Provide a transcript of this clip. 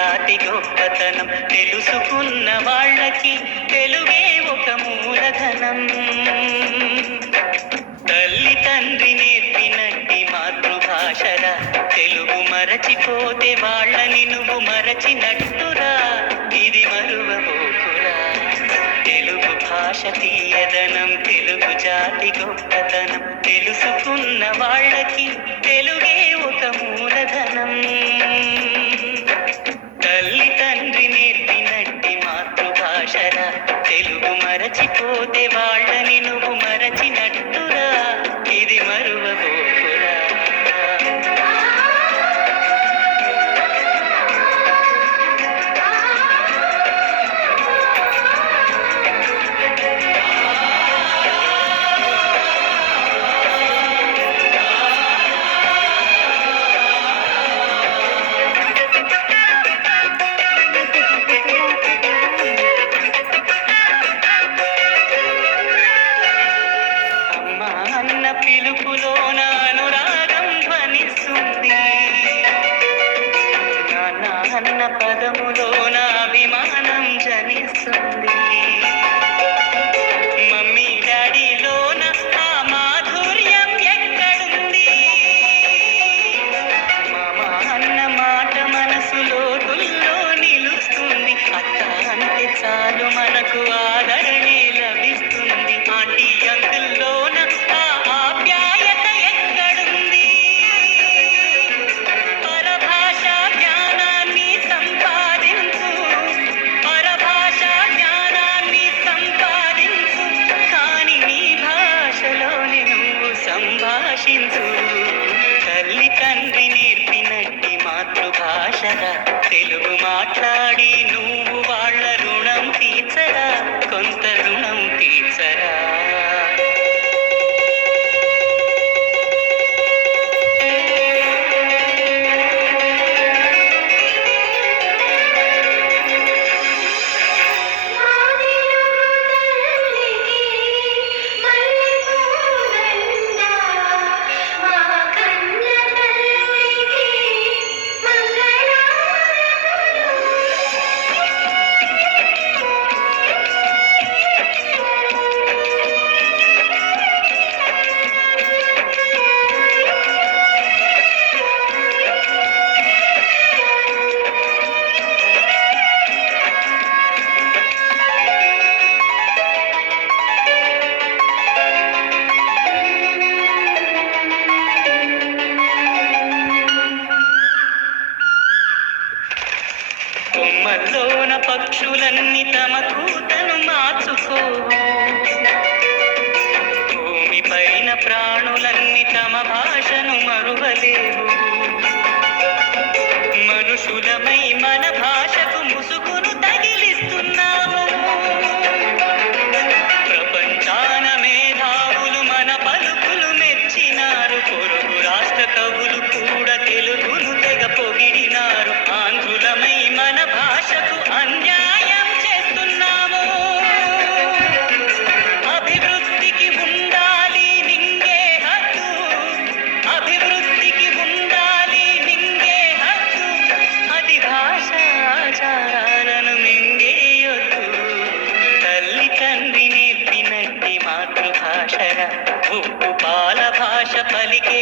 జాతి గొప్పతనం తెలుసుకున్న వాళ్ళకి తెలుగే ఒక మూలధనం. తల్లి తండ్రి నేర్పినట్టి మాతృభాషరా, తెలుగు మరచిపోతే వాళ్ళని నువ్వు మరచినట్టురా, ఇది మరువబోకురా. తెలుగు భాష తీయదనం, తెలుగు జాతి గొప్పతనం తెలుసుకున్న వాళ్ళకి తెలుగే ఒక మూలధనం. తల్లి తండ్రి నేర్పినట్టి మాతృభాషరా, తెలుగు మరచిపోతే వాళ్ళని నువ్వు మరచినట్టురా, ఇది మరువబోకురా. పిలుపులోన అనురాగం ధ్వనిస్తుంది, నాన్న అన్న పదములోన అభిమానం జనిస్తుంది. మమ్మీ డాడీలోన ఆ మాధుర్యం ఎక్కడుంది? మామ అన్న మాట మనసులో తుల్లో నిలుస్తుంది. అత్త అంటే చాలు మనకు ఆదరణే లభిస్తుంది. ఆంటీ అంకుల్లోన ఆప్యాయత ఎక్కడుంది? పరభాష జ్ఞానాన్ని సంపాదించు, పరభాష జ్ఞానాన్ని సంపాదించు, కాని నీ భాషలోనే నువ్వు సంభాషించు. తల్లి తండ్రి నేర్పినట్టి మాతృభాషరా, తెలుగు మాట్లాడి నువ్వు వాళ్ళ రుణం తీర్చరా, కొంత రుణం తీర్చరా. కొమ్మల్లోన పక్షులన్నీ తమ కూతను మార్చుకోవు, భూమి పైన ప్రాణులన్నీ తమ భాషను మరువలేవు. మనుషులమై మన భాషకు ముసుగును తగిలిస్తున్నాము. ప్రపంచాన మేధావులు మన పలుకులు మెచ్చినారు. పొరుగు రాష్ట్ర కవులు కూడా తెలుగును తెగ పొగిడినారు. ఆంధ్రులమై మన భాషకు అన్యాయం చేస్తున్నాము. అభివృద్ధికి ఉండాలి నింగే హక్కు, అభివృద్ధికి ఉండాలి నింగే హక్కు, అది భాష ఆచారాలను మింగేయొద్దు. తల్లి తండ్రి నేర్పినట్టి మాతృభాషరా, ఉప్పు పాల భాష పలికే